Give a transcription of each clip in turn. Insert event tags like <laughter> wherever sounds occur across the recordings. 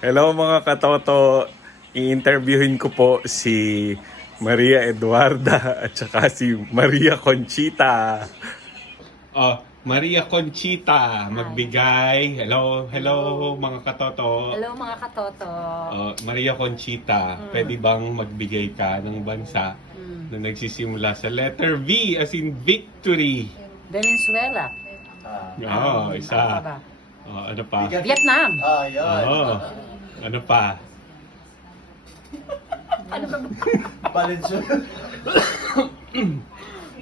Hello mga katoto. I-interviewin ko po si Maria Eduarda <laughs> at saka si Maria Conchita. Oh, Maria Conchita, magbigay. Hello, hello mga katoto. Hello mga katoto. Oh, Maria Conchita, pwede bang magbigay ka ng bansa Mm. na nagsisimula sa letter V as in victory? Venezuela. Oo, Ano isa. pa ba? Oh, ano pa? Vietnam. Ah, yun. Oo. Ano pa? <laughs> Ano pa ba? Valenzuela.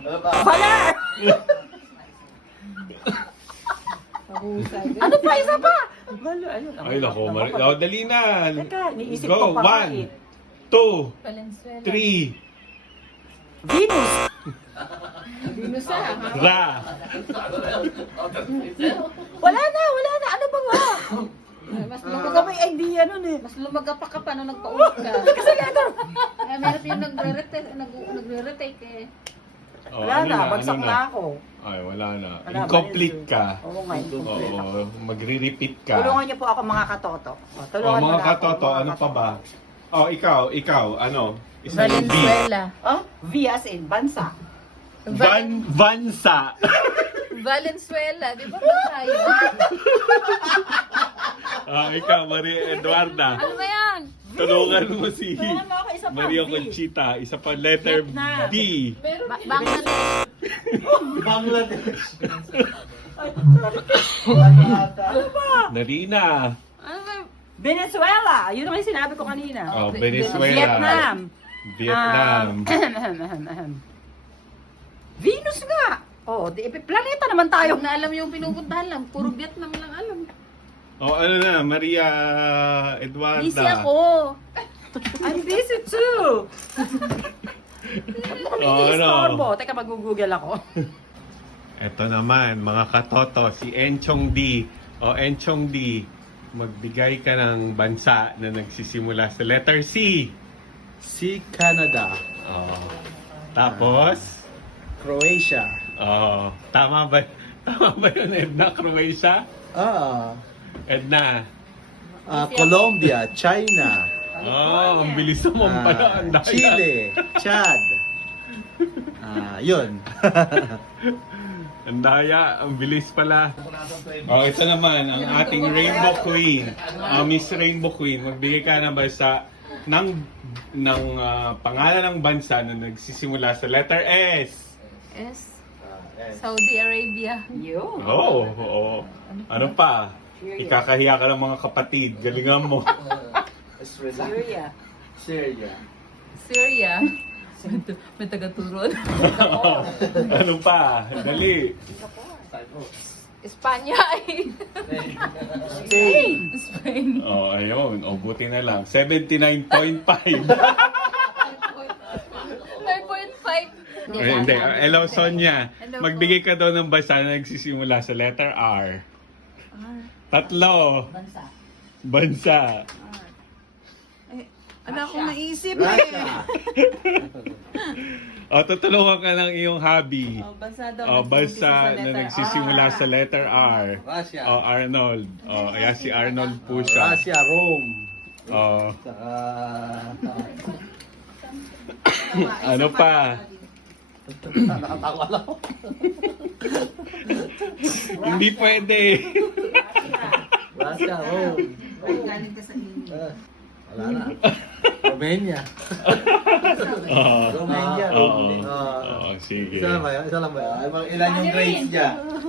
ano pa? Valer! ano pa? Isa pa? Valer, ayun. Ay, nako. Mar- oh, dali na. Teka, niisip Go. ko pa One, eh. two, Valenzuela. three. Venus. Ra. Wala na, wala na. Ano ba nga? Mas lumaga, ka may idea nun eh. mas lumaga pa ka pa nung nagpaulot ka. <laughs> Kasi letter. Ay, meron yung nagre-retake, nag- nagre-retake eh. Oh, Wala ano na, bagsak ano na ako. Ay, wala na. Wala, Incomplete ka. Oo nga, incomplete ako. Oo, magre-repeat ka. Tulungan niyo po ako mga katoto. O, Oh, tulungan mo mga na ako, katoto, mga ano pa ba? Oh, ikaw, ikaw, ano? Isang B. Valenzuela. Oh, V as in, bansa. Van, Vansa. <laughs> Valenzuela, di ba tayo? <laughs> ah, ikaw, Maria Eduarda. Ano ba yan? Tulungan mo si Tulungan mo ako, isa pa, Maria V. Conchita. Isa pa letter Vietnam. B. Ba- Bangladesh. <laughs> Bangladesh. Ano ba? Venezuela! Yun ang yung sinabi ko kanina. Oh, Ve- Venezuela. Vietnam. Vietnam. <clears throat> Um, Venus nga! Oo, di, planeta naman tayo. Na alam yung pinupuntahan lang, puro Vietnam lang alam. oh, ano na, Maria Eduarda. Busy ako. <laughs> I'm busy too! <laughs> Oh, ano? Istorbo. Teka, mag-google ako. <laughs> Ito naman, mga katoto, si Enchong D. O Enchong D, magbigay ka ng bansa na nagsisimula sa letter C. Si Canada. Oh. Tapos, Croatia. oh, tama ba? <laughs> Tama ba yun, Edna? Croatia? Ah. Edna? ah, Colombia. China. Oh, ang bilis naman ah, pala. Ang daya. Chile. Chad. Ah, yun. <laughs> Ang daya, ang bilis pala. Oh, ito naman, ang ating Rainbow Queen. Ah, Miss Rainbow Queen, magbigay ka ng bansa ng ng ah, pangalan ng bansa na nagsisimula sa letter S. Yes. Ah. Saudi Arabia. Yun. Oo, oh, oo. Ano pa? Ikakahiya ka ng mga kapatid. Galingan mo. <laughs> Sri Lanka. Syria. Syria. Syria. May taga-turon. <laughs> ano pa? Dali. Espanya ay. Spain. Spain. Oh, ayun. O, buti na lang. 79.5. <laughs> 9.5. Eh, Hindi. Hello, Sonia. Hello po. Magbigay ka daw ng bansa na nagsisimula sa letter R. Tatlo. Bansa. Bansa. Ano akong naisip Russia. <laughs> O, tutulungan ka ng iyong hobby. Oh, bansa daw. O, bansa na nagsisimula sa letter R. Russia. O, Arnold. O, ayan si Arnold po siya. Russia, Rome. O, Saka... <laughs> ano pa? Nakatawa lang ako. Hindi pwede. Russia, Rome. Galing ka sa inyo. Ah, wala na. Romania. O, Romania. Oo. Ah, O, sige. isa lang ba yun? Isa lang ba yun? Ay, mga ilan yung grades niya?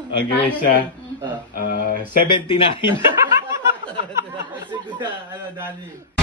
Okay, siya. Ah. Ah, 79. <laughs> Sige na, ano, Dali.